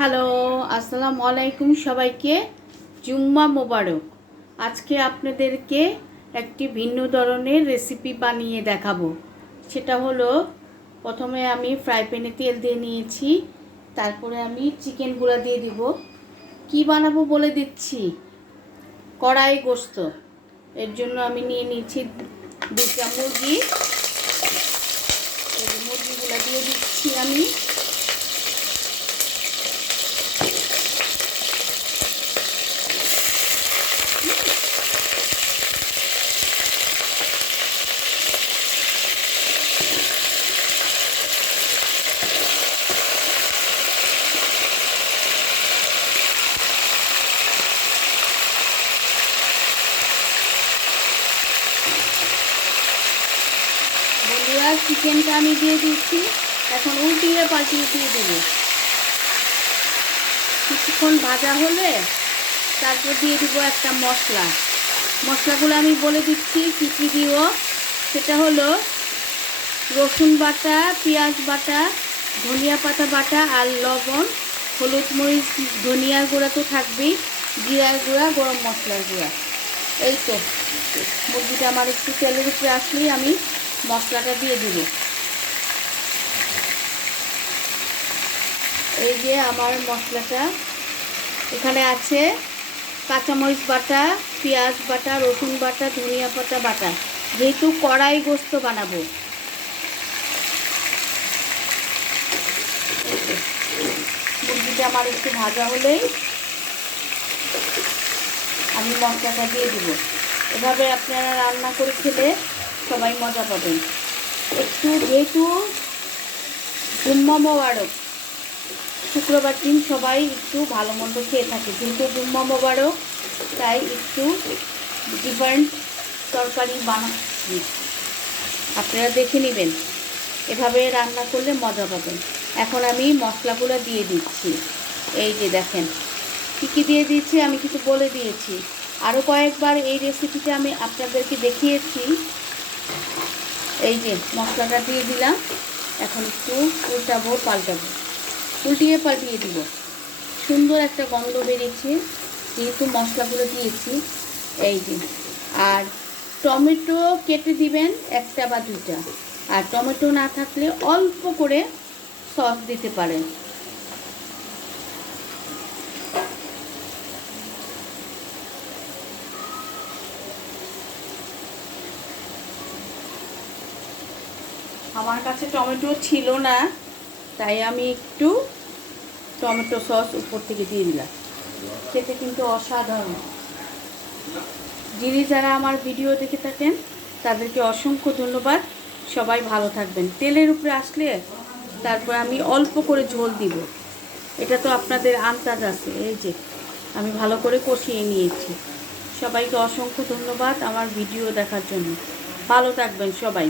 Hello, আসসালামু আলাইকুম সবাইকে। জুম্মা মোবারক। আজকে আপনাদেরকে একটি ভিন্ন ধরনের রেসিপি বানিয়ে দেখাবো। সেটা হলো, প্রথমে আমি ফ্রাই প্যানে তেল দিয়ে নিয়েছি, তারপরে আমি চিকেনগুলো দিয়ে দিব। কি বানাবো বলে দিচ্ছি, কড়াই গোস্ত। এর জন্য আমি নিয়ে নিয়েছি 2টা মুরগি। এই মুরগিগুলো দিয়ে দিচ্ছি আমি। বন্ধুরা, চিকেনটা আমি দিয়ে দিচ্ছি। এখন উল্টিয়ে পাল্টিয়ে দিয়ে দেবো। কিছুক্ষণ ভাজা হলে তারপর দিয়ে দিব একটা মশলাগুলো আমি বলে দিচ্ছি কী কী দিব। সেটা হলো রসুন বাটা, পেঁয়াজ বাটা, ধনিয়া পাতা বাটা আর লবণ, হলুদ মরিচ, ধনিয়ার গুঁড়া তো থাকবেই, জিরার গুঁড়া, গরম মশলার গুঁড়া। এই তো, মুরগিটা আমার একটু তেলের উপরে আসলেই আমি মশলাটা দিয়ে দিব। এই যে আমার মশলাটা এখানে আছে: কাঁচামরিচ বাটা, পেঁয়াজ বাটা, রসুন বাটা, ধনিয়া পাতা বাটা। যেহেতু কড়াই গোস্ত বানাবো, মুরগিটা আমার একটু ভাজা হলেই আমি মশলাটা দিয়ে দিব। এভাবে আপনারা রান্না করে খেলে সবাই মজা পাবেন। একটু যেহেতু জুম্মা মোবারক, শুক্রবার দিন সবাই একটু ভালো মন্দ খেয়ে থাকে, যেহেতু জুম্মা মোবারক, তাই একটু ডিফারেন্ট তরকারি বানাচ্ছি। আপনারা দেখে নেবেন, এভাবে রান্না করলে মজা পাবেন। এখন আমি মশলাগুলো দিয়ে দিচ্ছি। এই যে দেখেন কী কী দিয়ে দিচ্ছি, আমি কিছু বলে দিয়েছি। আরও কয়েকবার এই রেসিপিটা আমি আপনাদেরকে দেখিয়েছি। এই যে মশলাটা দিয়ে দিলাম। এখন একটু উল্টিয়ে পাল্টিয়ে দিব। সুন্দর একটা গন্ধ বেরিয়েছে যেহেতু মশলাগুলো দিয়েছি। এই যে, আর টমেটো কেটে দিবেন 1টা বা 2টা। আর টমেটো না থাকলে অল্প করে সস দিতে পারেন। আমার কাছে টমেটো ছিল না, তাই আমি একটু টমেটো সস উপর থেকে দিয়ে দিলাম। খেতে কিন্তু অসাধারণ। যিনি যারা আমার ভিডিও দেখে থাকেন তাদেরকে অসংখ্য ধন্যবাদ। সবাই ভালো থাকবেন। তেলের উপরে আসলে তারপর আমি অল্প করে ঝোল দিব। এটা তো আপনাদের আন্দাজ আছে। এই যে আমি ভালো করে কষিয়ে নিয়েছি। সবাইকে অসংখ্য ধন্যবাদ আমার ভিডিও দেখার জন্য। ভালো থাকবেন সবাই।